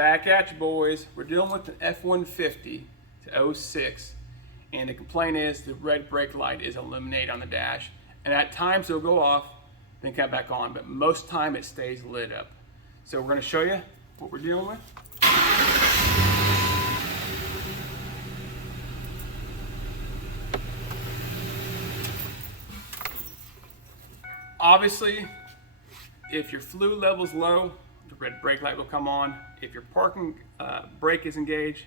Back at you, boys. We're dealing with an F150 to 06, and the complaint is the red brake light is illuminated on the dash, and at times it'll go off, then come back on, but most time it stays lit up. So we're going to show you what we're dealing with. Obviously, if your fluid level's low, the red brake light will come on. If your parking brake is engaged,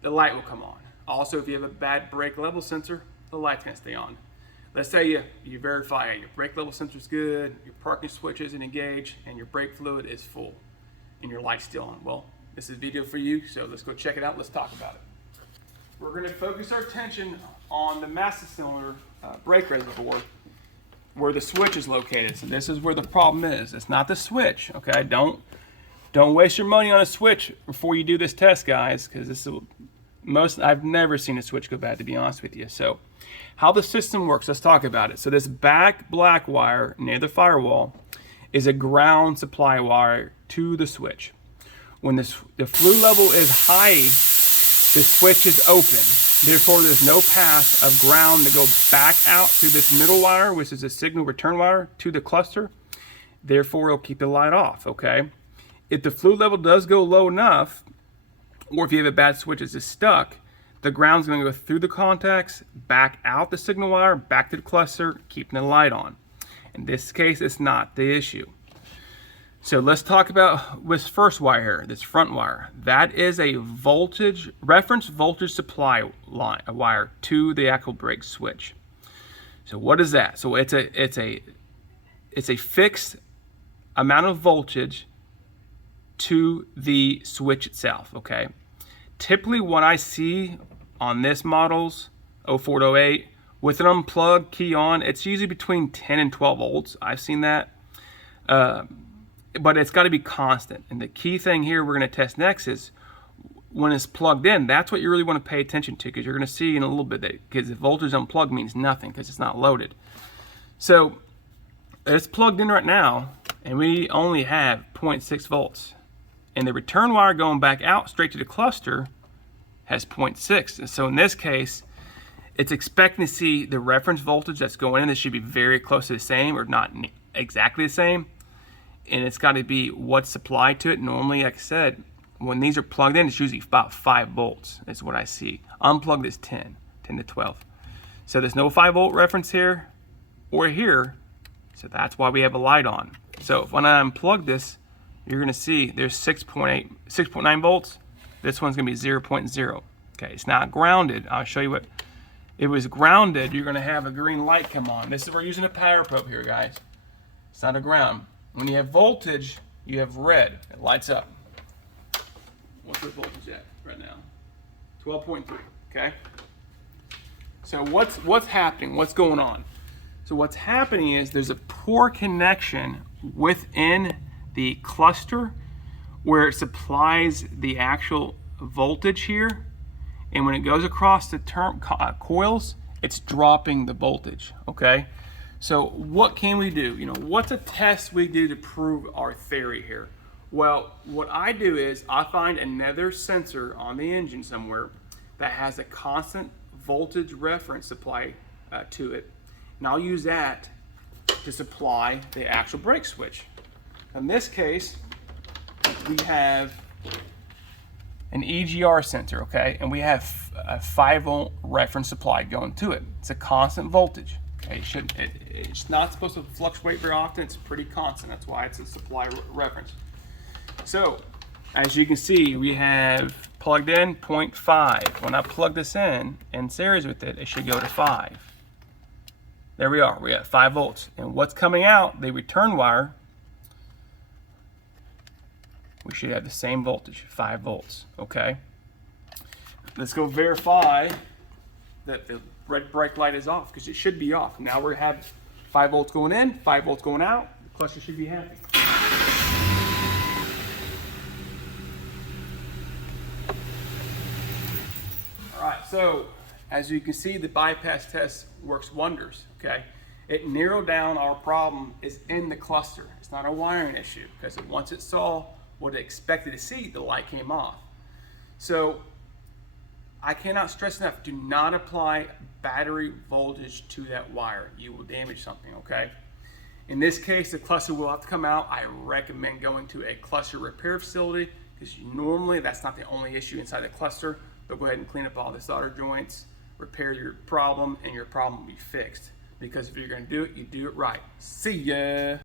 the light will come on. Also, if you have a bad brake level sensor, the light's gonna stay on. Let's say you verify your brake level sensor is good, your parking switch isn't engaged, and your brake fluid is full, and your light's still on. Well, this is a video for you, so let's go check it out. Let's talk about it. We're gonna focus our attention on the master cylinder brake reservoir, where the switch is located. So this is where the problem is. It's not the switch, okay? Don't waste your money on a switch before you do this test, guys, because this is I've never seen a switch go bad, to be honest with you. So how the system works, let's talk about it. So this back black wire near the firewall is a ground supply wire to the switch. When the fluid level is high, the switch is open. Therefore, there's no path of ground to go back out through this middle wire, which is a signal return wire, to the cluster. Therefore, it'll keep the light off, okay? If the fluid level does go low enough, or if you have a bad switch that's stuck, the ground's gonna go through the contacts, back out the signal wire, back to the cluster, keeping the light on. In this case, it's not the issue. So let's talk about this first wire here, this front wire. That is a reference voltage supply line, a wire to the actual brake switch. So what is that? So it's a fixed amount of voltage to the switch itself, okay? Typically what I see on this models, 04 to 08, with an unplugged key on, it's usually between 10 and 12 volts. I've seen that. But it's got to be constant. And the key thing here we're going to test next is when it's plugged in, that's what you really want to pay attention to, because you're going to see in a little bit that because the voltage unplugged means nothing because it's not loaded. So it's plugged in right now and we only have 0.6 volts. And the return wire going back out straight to the cluster has 0.6. And so in this case, it's expecting to see the reference voltage that's going in. This should be very close to the same or not exactly the same. And it's got to be what's supplied to it. Normally, like I said, when these are plugged in, it's usually about 5 volts is what I see. Unplugged is 10 to 12. So there's no 5 volt reference here or here. So that's why we have a light on. So when I unplug this, you're going to see there's 6.9 volts. This one's going to be 0.0. Okay, it's not grounded. I'll show you what. If it was grounded, you're going to have a green light come on. We're using a power probe here, guys. It's not a ground. When you have voltage, you have red. It lights up. What's the voltage at right now? 12.3, okay? So what's happening? What's going on? So what's happening is there's a poor connection within the cluster where it supplies the actual voltage here. And when it goes across the coils, it's dropping the voltage, okay? So what can we do? You know, what's a test we do to prove our theory here? Well, what I do is I find another sensor on the engine somewhere that has a constant voltage reference supply to it. And I'll use that to supply the actual brake switch. In this case, we have an EGR sensor, okay? And we have a 5 volt reference supply going to it. It's a constant voltage. Okay, it's not supposed to fluctuate very often. It's pretty constant. That's why it's a supply reference. So, as you can see, we have plugged in 0.5. When I plug this in series with it, it should go to 5. There we are. We have 5 volts. And what's coming out, the return wire, we should have the same voltage, 5 volts. Okay. Let's go verify that the red brake light is off, because it should be off. Now we have 5 volts going in, 5 volts going out. The cluster should be happy. All right, so as you can see, the bypass test works wonders, okay? It narrowed down our problem is in the cluster. It's not a wiring issue, because once it saw what it expected to see, the light came off. So I cannot stress enough, do not apply battery voltage to that wire. You will damage something, okay? In this case, the cluster will have to come out. I recommend going to a cluster repair facility because normally that's not the only issue inside the cluster. But go ahead and clean up all the solder joints, repair your problem, and your problem will be fixed. Because if you're going to do it, you do it right. See ya!